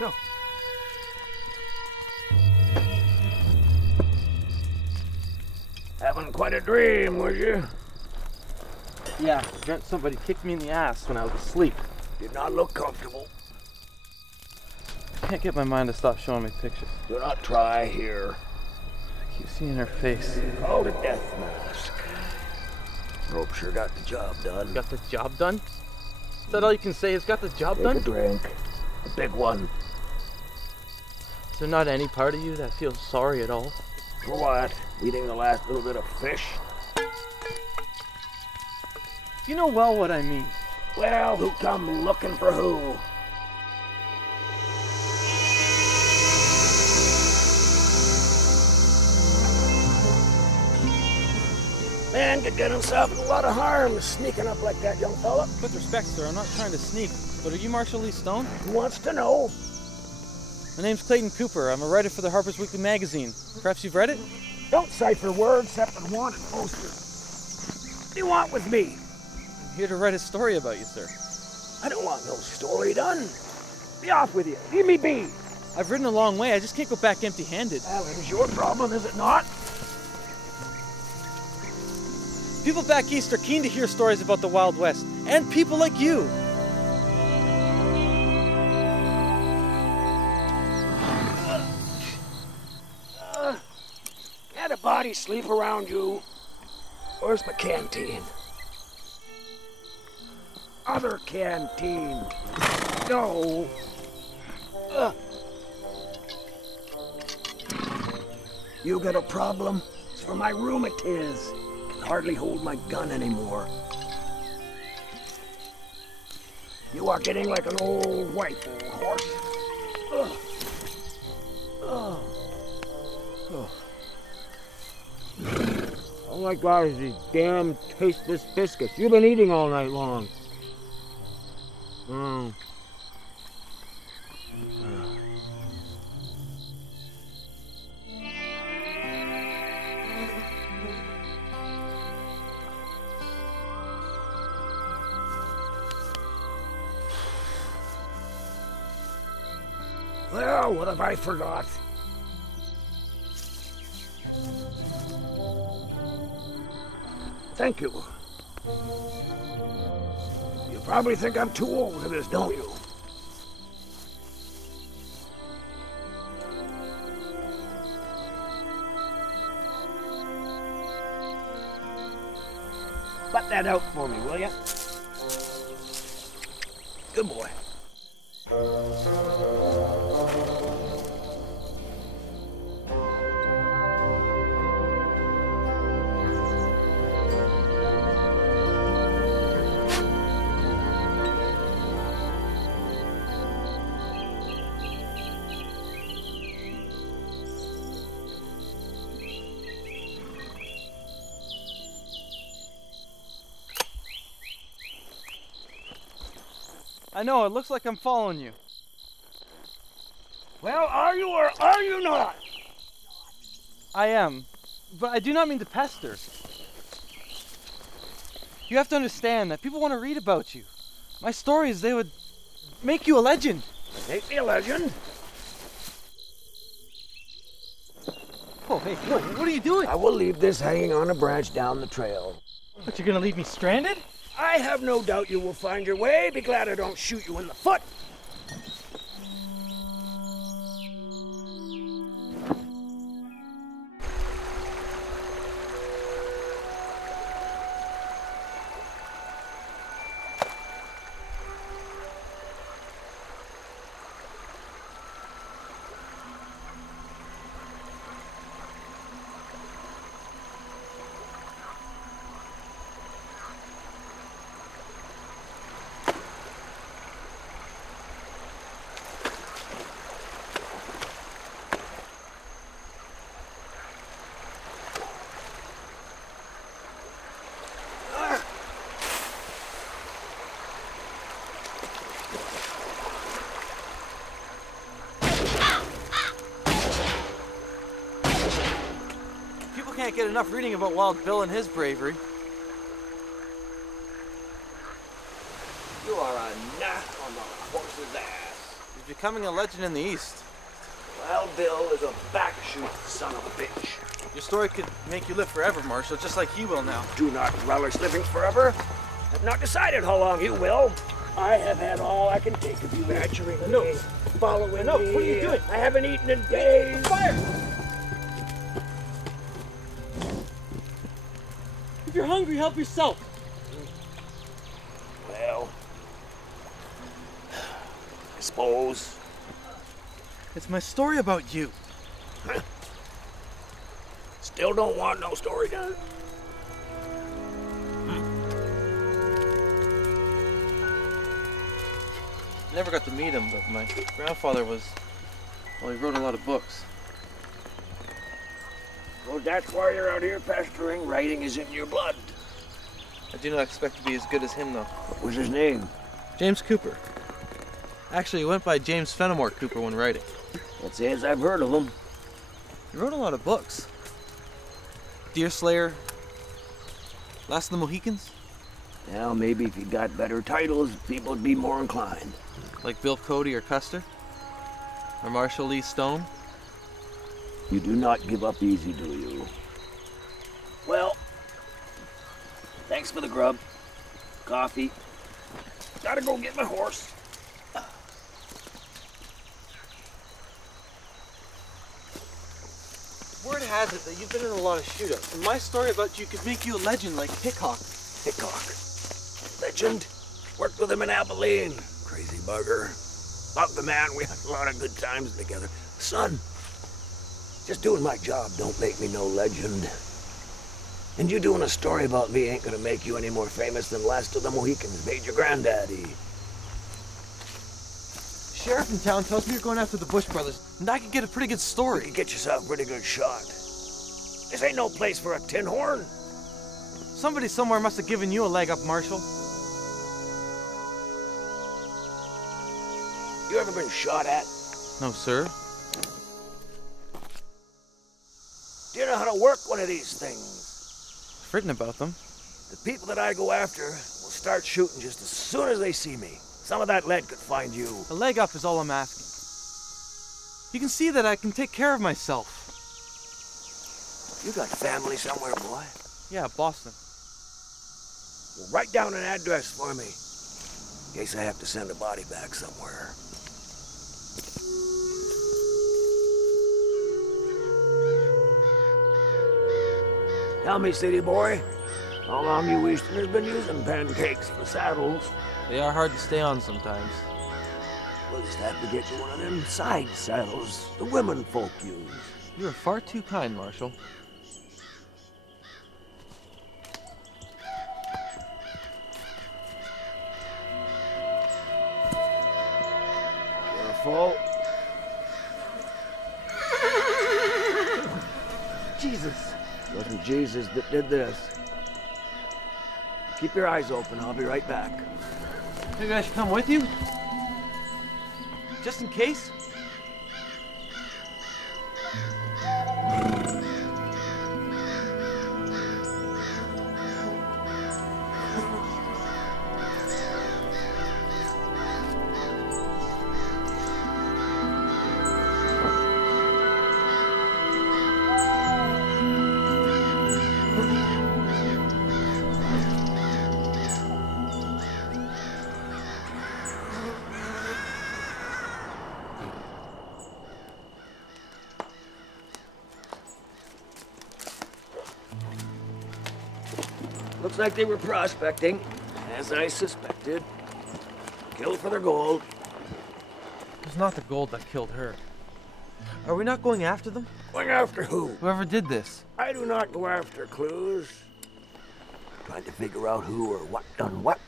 No. Having quite a dream, was you? Yeah, dreamt somebody kicked me in the ass when I was asleep. Did not look comfortable. I can't get my mind to stop showing me pictures. Do not try here. I keep seeing her face. Called a death mask. Rope sure got the job done. Got the job done? Is that all you can say? It's got the job done? Take a drink. A big one. Is there not any part of you that feels sorry at all? For what? Eating the last little bit of fish? You know well what I mean. Well, who come looking for who? Man could get himself in a lot of harm sneaking up like that, young fella. With respect, sir, I'm not trying to sneak, but are you Marshall Lee Stone? Who wants to know? My name's Clayton Cooper. I'm a writer for the Harper's Weekly magazine. Perhaps you've read it? Don't cipher words except in wanted posters. What do you want with me? I'm here to write a story about you, sir. I don't want no story done. Be off with you. Leave me be. I've ridden a long way. I just can't go back empty-handed. Well, it is your problem, is it not? People back east are keen to hear stories about the Wild West, and people like you. Can't a body sleep around you? Where's my canteen? Other canteen. No. You got a problem? It's for my rheumatiz. Can hardly hold my gun anymore. You are getting like an old white horse. Ugh. Oh. Oh. All my God is these damn tasteless biscuits you've been eating all night long. Well, what have I forgot? Thank you. You probably think I'm too old for this, don't you? Butt that out for me, will you? Good boy. I know, it looks like I'm following you. Well, are you or are you not? I am, but I do not mean to pester. You have to understand that people want to read about you. My stories, they would make you a legend. Make me a legend? Oh, hey, whoa, what are you doing? I will leave this hanging on a branch down the trail. But you're gonna leave me stranded? I have no doubt you will find your way. Be glad I don't shoot you in the foot. Can't get enough reading about Wild Bill and his bravery. You are a gnat on the horse's ass. He's becoming a legend in the East. Wild Bill is a backshoot son of a bitch. Your story could make you live forever, Marshal, just like he will now. Do not relish living forever. I've not decided how long you will. I have had all I can take of you badgering me, following me. What are you doing? I haven't eaten in days. Fire! If you're hungry, help yourself. Well, I suppose. It's my story about you. Still don't want no story done? Never got to meet him, but my grandfather was, well, he wrote a lot of books. Well, that's why you're out here pestering. Writing is in your blood. I do not expect to be as good as him, though. What was his name? James Cooper. Actually, he went by James Fenimore Cooper when writing. That says I've heard of him. He wrote a lot of books. Deerslayer, Last of the Mohicans. Now, maybe if you got better titles, people would be more inclined. Like Bill Cody or Custer? Or Marshall Lee Stone? You do not give up easy, do you? Well, thanks for the grub, coffee. Gotta go get my horse. Word has it that you've been in a lot of shootouts, and my story about you could make you a legend like Hickok. Hickok. Legend. Worked with him in Abilene. Crazy bugger. Love the man. We had a lot of good times together. Son, just doing my job don't make me no legend. And you doing a story about me ain't gonna make you any more famous than Last of the Mohicans made your granddaddy. Sheriff in town tells me you're going after the Bush brothers, and I could get a pretty good You story. can get yourself a pretty good shot. This ain't no place for a tin horn. Somebody somewhere must have given you a leg up, Marshal. You ever been shot at? No, sir. Do you know how to work one of these things? I've written about them. The people that I go after will start shooting just as soon as they see me. Some of that lead could find you. A leg up is all I'm asking. You can see that I can take care of myself. You got family somewhere, boy? Yeah, Boston. Well, write down an address for me, in case I have to send a body back somewhere. Tell me, city boy, how long you Easterners been using pancakes for saddles? They are hard to stay on sometimes. We'll just have to get you one of them side saddles the women folk use. You are far too kind, Marshal. Careful. Jesus. It wasn't Jesus that did this. Keep your eyes open. I'll be right back. Maybe I should come with you? Just in case? Looks like they were prospecting, as I suspected. Killed for their gold. It was not the gold that killed her. Are we not going after them? Going after who? Whoever did this. I do not go after clues. Trying to figure out who or what done what.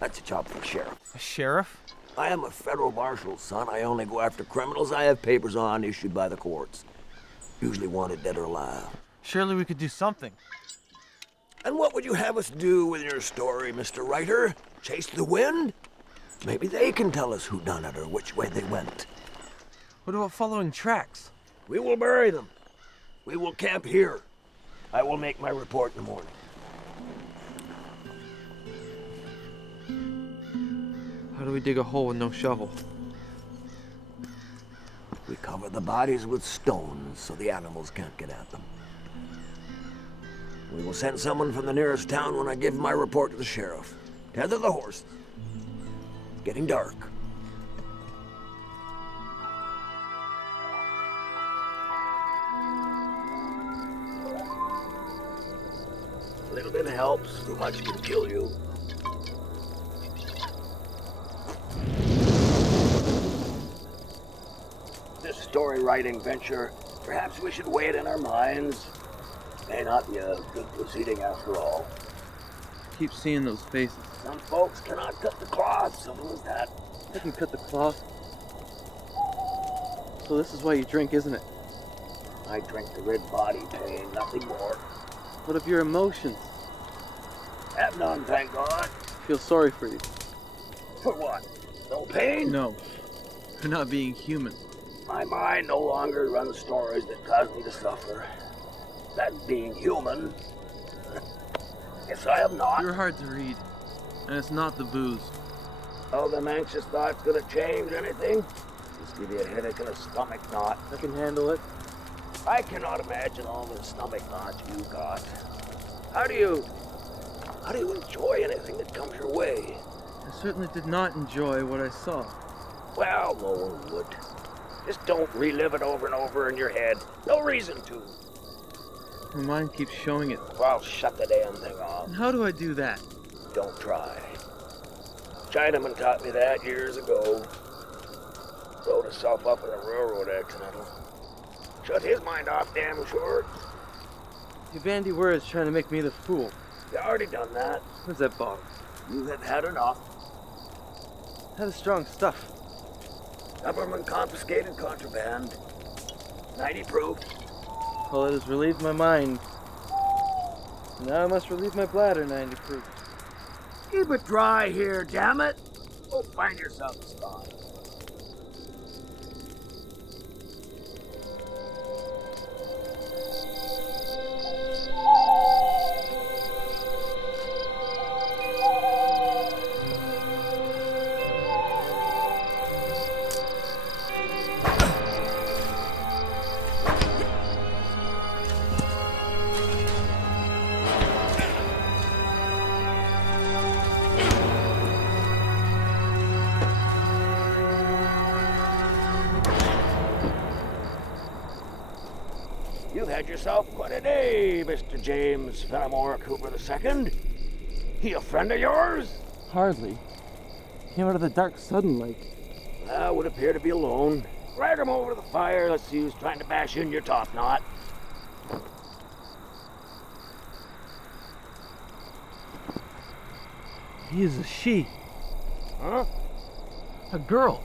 That's a job for the sheriff. A sheriff? I am a federal marshal's son. I only go after criminals I have papers on issued by the courts. Usually wanted dead or alive. Surely we could do something. And what would you have us do with your story, Mr. Writer? Chase the wind? Maybe they can tell us who done it or which way they went. What about following tracks? We will bury them. We will camp here. I will make my report in the morning. How do we dig a hole with no shovel? Cover the bodies with stones so the animals can't get at them. We will send someone from the nearest town when I give my report to the sheriff. Tether the horse. It's getting dark. A little bit helps. Too much can kill you. This story writing venture, perhaps we should weigh it in our minds. May not be a good proceeding after all. Keep seeing those faces. Some folks cannot cut the cloth, simple as that. I can cut the cloth. So this is why you drink, isn't it? I drink the red body pain, nothing more. What of your emotions? Have none, thank God. Feel sorry for you. For what? No pain? No. For not being human. My mind no longer runs stories that cause me to suffer. That being human. Yes, I am not. You're hard to read. And it's not the booze. Oh, them anxious thoughts gonna change anything? Just give you a headache and a stomach knot. I can handle it. I cannot imagine all the stomach knots you got. How do you enjoy anything that comes your way? I certainly did not enjoy what I saw. Well, no one would. Just don't relive it over and over in your head. No reason to. My mind keeps showing it. Well, shut the damn thing off. And how do I do that? Don't try. Chinaman taught me that years ago. Rode himself up in a railroad accident. Shut his mind off damn short. You bandy words trying to make me the fool. You already done that. Where's that bottle? You have had enough. That is strong stuff. Government confiscated contraband. 90 proof. Well, it has relieved my mind. Now I must relieve my bladder, 90 proof. Keep it dry here, damn it. Go find yourself a spot. You've had yourself quite a day, Mr. James Fenimore Cooper II. He a friend of yours? Hardly. Came out of the dark sudden like. Well, would appear to be alone. Drag him over to the fire. Let's see who's trying to bash in your top knot. He is a she. Huh? A girl.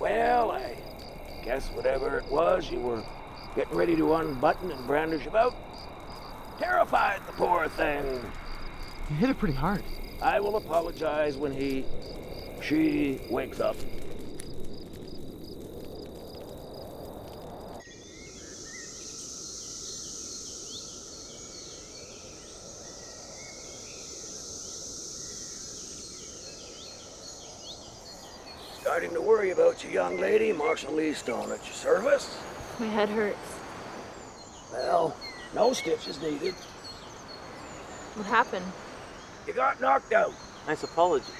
Well, I guess whatever it was, you were getting ready to unbutton and brandish about. Terrified the poor thing. You hit it pretty hard. I will apologize when she wakes up. Starting to worry about you, young lady. Marshal Lee Stone at your service. My head hurts. Well, no stitches needed. What happened? You got knocked out. Nice apology.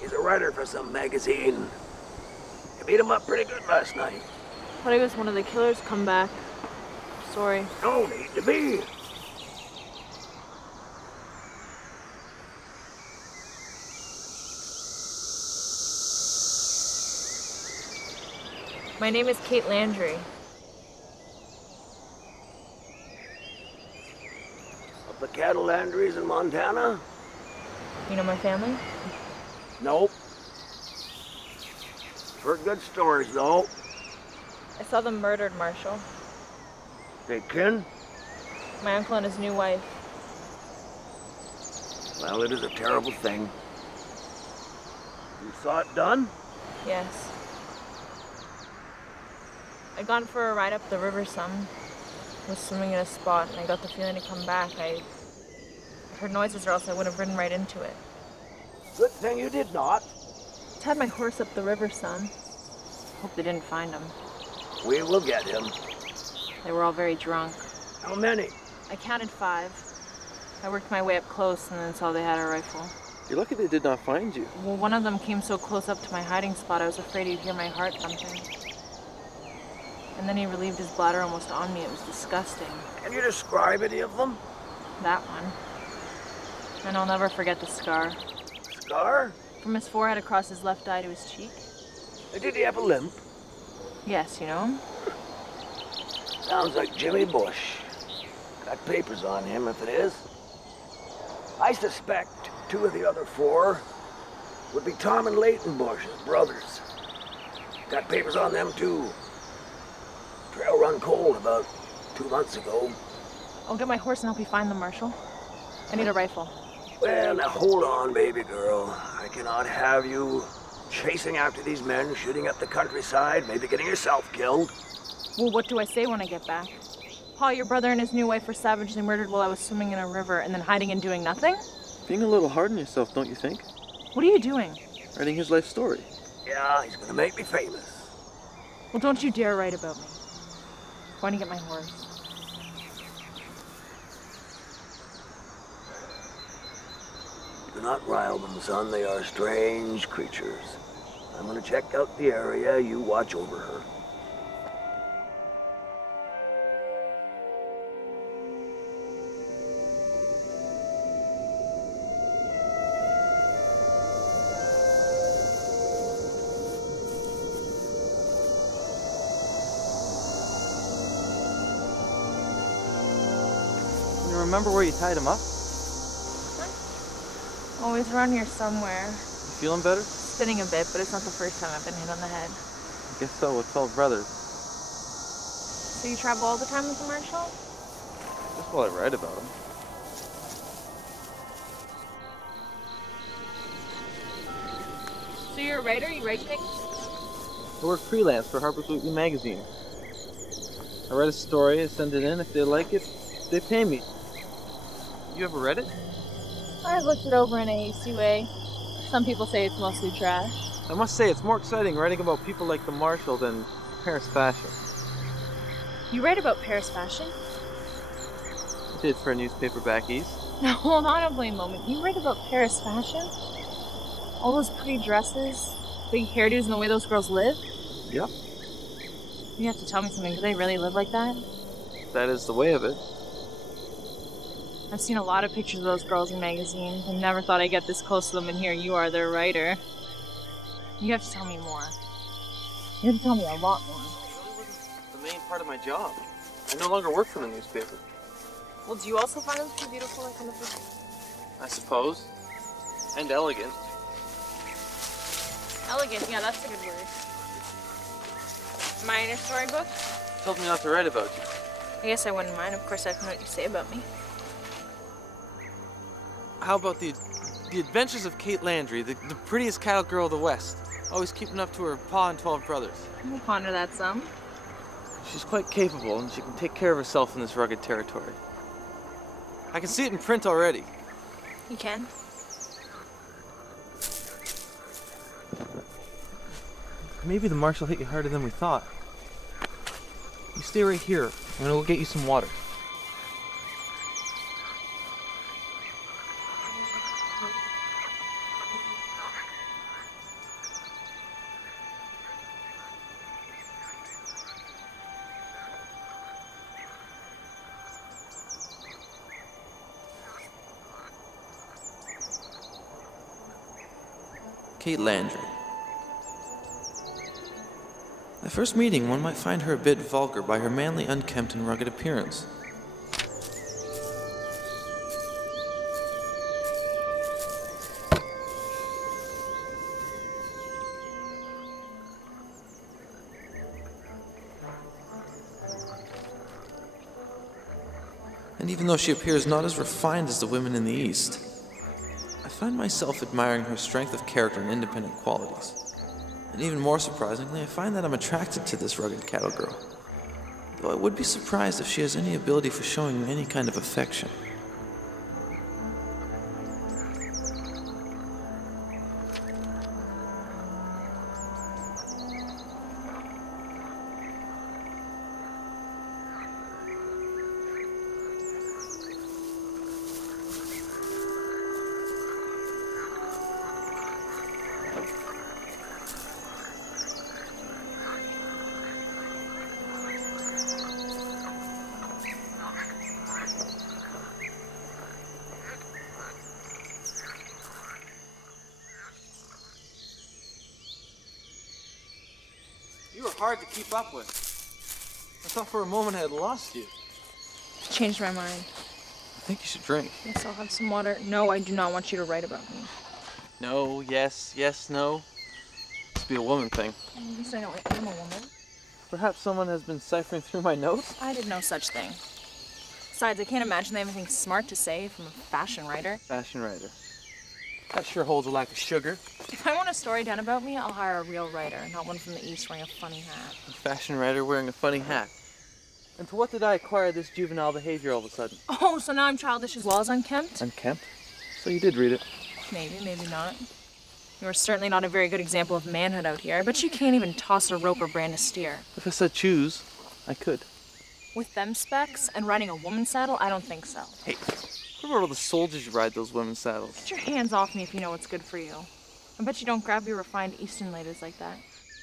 He's a writer for some magazine. You beat him up pretty good last night. Thought he was one of the killers come back. Sorry. No need to be. My name is Kate Landry. Of the cattle landries in Montana? You know my family? Nope. Heard good stories, though. I saw them murdered, Marshal. They kin? My uncle and his new wife. Well, it is a terrible thing. You saw it done? Yes. I'd gone for a ride up the river some. Was swimming in a spot, and I got the feeling to come back. I heard noises, or else I would have ridden right into it. Good thing you did not. Tied my horse up the river some. Hope they didn't find him. We will get him. They were all very drunk. How many? I counted 5. I worked my way up close and then saw they had a rifle. You're lucky they did not find you. Well, one of them came so close up to my hiding spot, I was afraid he'd hear my heart thumping. And then he relieved his bladder almost on me. It was disgusting. Can you describe any of them? That one. And I'll never forget the scar. Scar? From his forehead across his left eye to his cheek. Did he have a limp? Yes, you know him? Sounds like Jimmy Bush. Got papers on him if it is. I suspect 2 of the other 4 would be Tom and Leighton Bush, his brothers. Got papers on them too. Trail run cold about 2 months ago. I'll get my horse and help you find them, Marshal. I need a rifle. Well, now hold on, baby girl. I cannot have you chasing after these men, shooting up the countryside, maybe getting yourself killed. Well, what do I say when I get back? Pa, your brother and his new wife were savagely murdered while I was swimming in a river and then hiding and doing nothing? Being a little hard on yourself, don't you think? What are you doing? Writing his life story. Yeah, he's gonna make me famous. Well, don't you dare write about me. I'm going to get my horse. Do not rile them, son. They are strange creatures. I'm gonna check out the area. You watch over her. You remember where you tied him up? Always around here somewhere. You feeling better? Spinning a bit, but it's not the first time I've been hit on the head. I guess so, with 12 brothers. So you travel all the time with the Marshal? Just while I write about him. So you're a writer? You write things? I work freelance for Harper's Weekly magazine. I write a story, I send it in. If they like it, they pay me. You ever read it? I've looked it over in a hasty way. Some people say it's mostly trash. I must say, it's more exciting writing about people like the Marshal than Paris fashion. You write about Paris fashion? I did for a newspaper back east. Now hold on a moment. You write about Paris fashion? All those pretty dresses, big hairdos, and the way those girls live? Yep. You have to tell me something. Do they really live like that? That is the way of it. I've seen a lot of pictures of those girls in magazines and never thought I'd get this close to them, and here you are, their writer. You have to tell me more. You have to tell me a lot more. It really wasn't the main part of my job. I no longer work for the newspaper. Well, do you also find them to be beautiful like on the picture? I suppose. And elegant. Elegant, yeah, that's a good word. Am I in your storybook? You told me not to write about you. I guess I wouldn't mind. Of course, I'd know what you say about me. How about the adventures of Kate Landry, the prettiest cattle girl of the West, always keeping up to her pa and 12 brothers. We'll ponder that some. She's quite capable, and she can take care of herself in this rugged territory. I can see it in print already. You can? Maybe the Marshal hit you harder than we thought. You stay right here, and we'll get you some water. Kate Landry. At first meeting, one might find her a bit vulgar by her manly, unkempt, and rugged appearance. And even though she appears not as refined as the women in the East, I find myself admiring her strength of character and independent qualities. And even more surprisingly, I find that I'm attracted to this rugged cattle girl, though I would be surprised if she has any ability for showing any kind of affection. You were hard to keep up with. I thought for a moment I had lost you. Changed my mind. I think you should drink. Yes, I'll have some water. No, I do not want you to write about me. No, yes, yes, no. Must be a woman thing. At least I know I am a woman. Perhaps someone has been ciphering through my notes? I did no such thing. Besides, I can't imagine they have anything smart to say from a fashion writer. Fashion writer. That sure holds a lack of sugar. If I want a story done about me, I'll hire a real writer, not one from the East wearing a funny hat. A fashion writer wearing a funny hat. And to what did I acquire this juvenile behavior all of a sudden? Oh, so now I'm childish as well as unkempt? Unkempt? So you did read it. Maybe, maybe not. You're certainly not a very good example of manhood out here. I bet you can't even toss a rope or brand a steer. If I said choose, I could. With them specs and riding a woman's saddle, I don't think so. Hey, what about all the soldiers who ride those women's saddles? Get your hands off me if you know what's good for you. I bet you don't grab your refined Eastern ladies like that.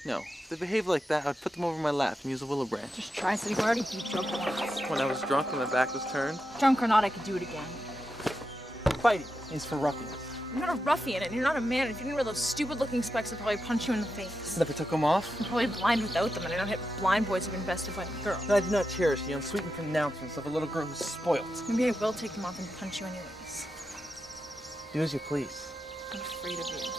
No, if they behaved like that, I'd put them over my lap and use a willow branch. Just try, so you've already beat drunk once. When I was drunk and my back was turned. Drunk or not, I could do it again. Fighting is for ruffians. You're not a ruffian and you're not a man. If you didn't wear those stupid-looking specs, I'd probably punch you in the face. Never took them off? I'm probably blind without them, and I don't hit blind boys who've been bested by a girl. I do not cherish the unsweetened pronouncements of a little girl who's spoiled. Maybe I will take them off and punch you anyways. Do as you please. I'm afraid of you.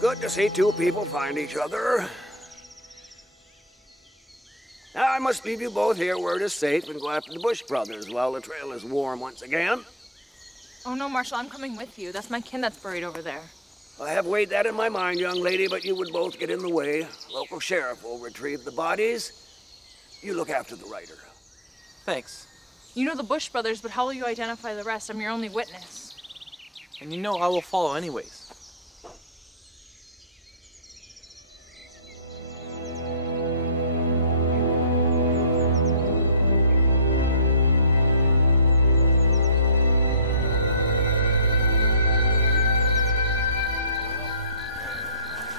Good to see two people find each other. Now I must leave you both here where it is safe and go after the Bush brothers while the trail is warm once again. Oh no, Marshal, I'm coming with you. That's my kin that's buried over there. I have weighed that in my mind, young lady, but you would both get in the way. Local sheriff will retrieve the bodies. You look after the writer. Thanks. You know the Bush brothers, but how will you identify the rest? I'm your only witness. And you know I will follow anyways.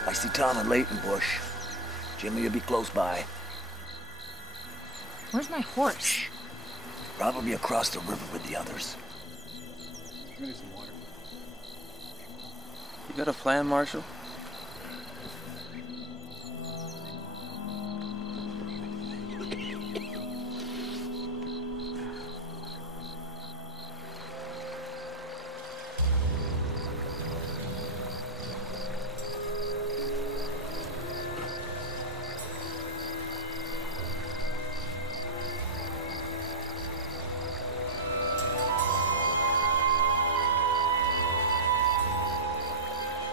I see Tom and Leighton Bush. Jimmy will be close by. Where's my horse? Probably across the river with the others. Give me some water. You got a plan, Marshal?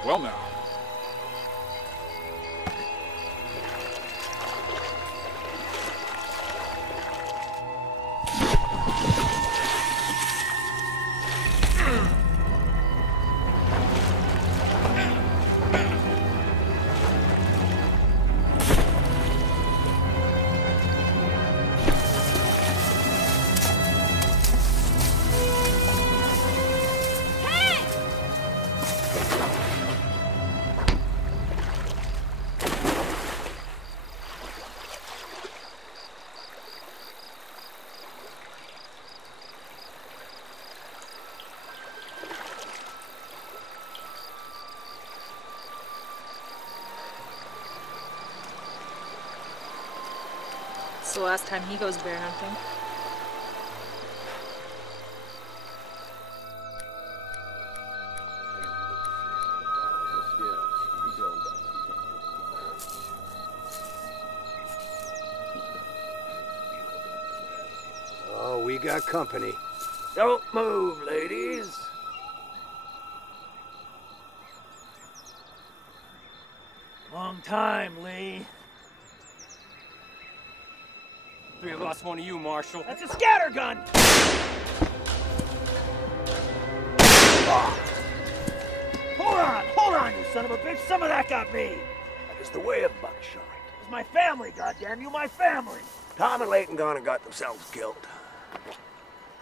Well now. It's the last time he goes bear hunting. Oh, we got company. Don't move, ladies. Long time, Lee. Three of us, one of you, Marshal. That's a scattergun! Hold on, you son of a bitch! Some of that got me! That is the way of buckshot. It's my family, goddamn you, my family! Tom and Leighton gone and got themselves killed.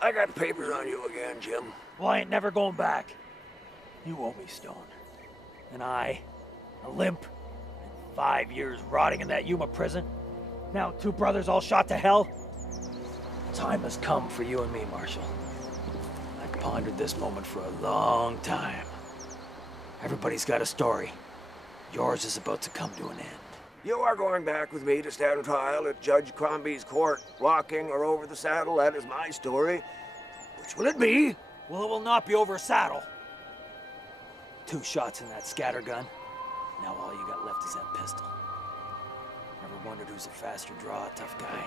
I got papers on you again, Jim. Well, I ain't never going back. You owe me, Stone. And I, a limp, and 5 years rotting in that Yuma prison, Now 2 brothers all shot to hell? Time has come for you and me, Marshal. I've pondered this moment for a long time. Everybody's got a story. Yours is about to come to an end. You are going back with me to stand trial at Judge Crombie's court, rocking or over the saddle. That is my story. Which will it be? Well, it will not be over a saddle. 2 shots in that scattergun. Now all you got left is that pistol. Never wondered who's a faster draw, tough guy.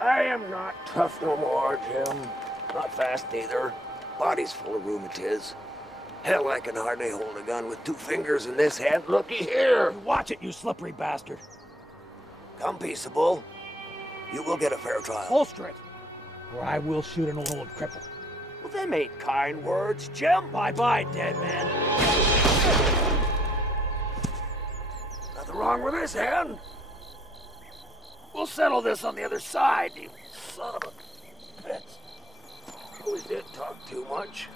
I am not tough no more, Jim. Not fast either. Body's full of rheumatiz. Hell, I can hardly hold a gun with 2 fingers in this hand. Looky here! You watch it, you slippery bastard! Come peaceable. You will get a fair trial. Holster it, or I will shoot an old cripple. Well, them ain't kind words, Jim. Bye-bye, dead man. Nothing wrong with this hand. We'll settle this on the other side, you son of a bitch. Always did talk too much.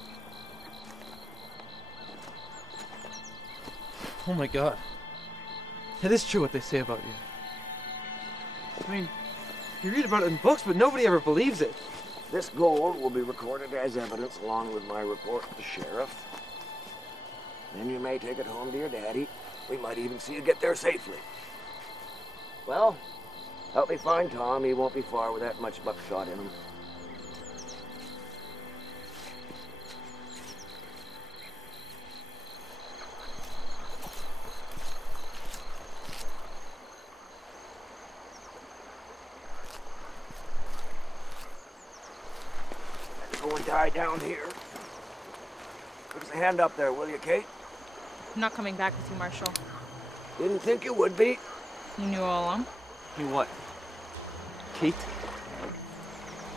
Oh my god. It is true what they say about you. I mean, you read about it in books, but nobody ever believes it. This gold will be recorded as evidence along with my report to the sheriff. Then you may take it home to your daddy. We might even see you get there safely. Well, help me find Tom. He won't be far with that much buckshot in him. Go and die down here. Put his hand up there, will you, Kate? I'm not coming back with you, Marshal. Didn't think you would be. You knew all along? You what? Kate?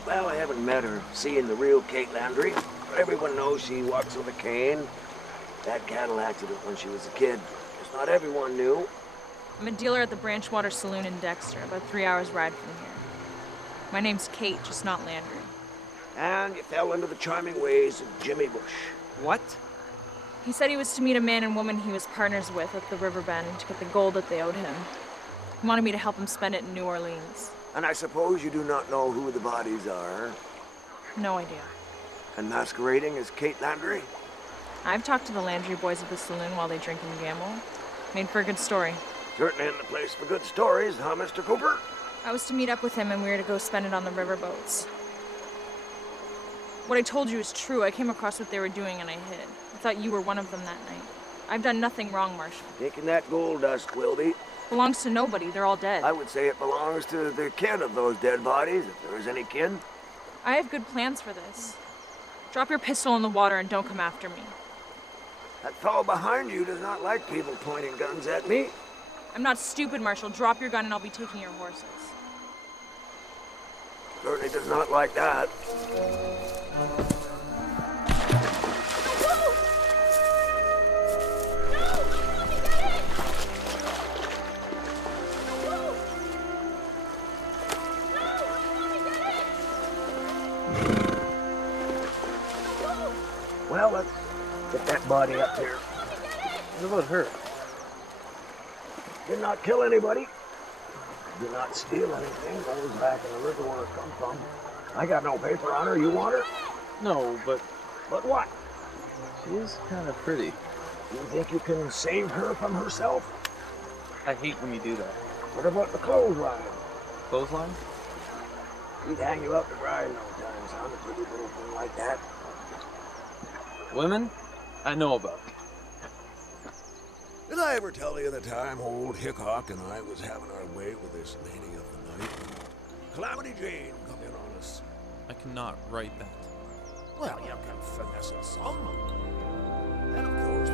Well, I haven't met her, seen the real Kate Landry, but everyone knows she walks with a cane. That cattle accident when she was a kid, just not everyone knew. I'm a dealer at the Branchwater Saloon in Dexter, about 3 hours ride from here. My name's Kate, just not Landry. And you fell into the charming ways of Jimmy Bush. What? He said he was to meet a man and woman he was partners with at the river bend to get the gold that they owed him. He wanted me to help him spend it in New Orleans. And I suppose you do not know who the bodies are. No idea. And masquerading as Kate Landry? I've talked to the Landry boys at the saloon while they drink and gamble. Made for a good story. Certainly in the place for good stories, huh, Mr. Cooper? I was to meet up with him and we were to go spend it on the river boats. What I told you is true. I came across what they were doing and I hid. I thought you were one of them that night. I've done nothing wrong, Marshal. Taking that gold dust, Wilby. Belongs to nobody. They're all dead. I would say it belongs to the kin of those dead bodies, if there is any kin. I have good plans for this. Drop your pistol in the water and don't come after me. That fellow behind you does not like people pointing guns at me. I'm not stupid, Marshal. Drop your gun and I'll be taking your horses. Certainly does not like that. Well, let's get that body up here. What about her? Did not kill anybody. Did not steal anything. Goes back in the river where it come from. I got no paper on her. You want her? No, but But what? she is kind of pretty. You think you can save her from herself? I hate when you do that. What about the clothesline? Clothesline? He'd hang you up to dry no time, son. A pretty little thing like that. Women? I know about. Did I ever tell you the time old Hickok and I was having our way with this lady of the night? Calamity Jane come in on us. I cannot write that. Well, you can finesse it some. And of course,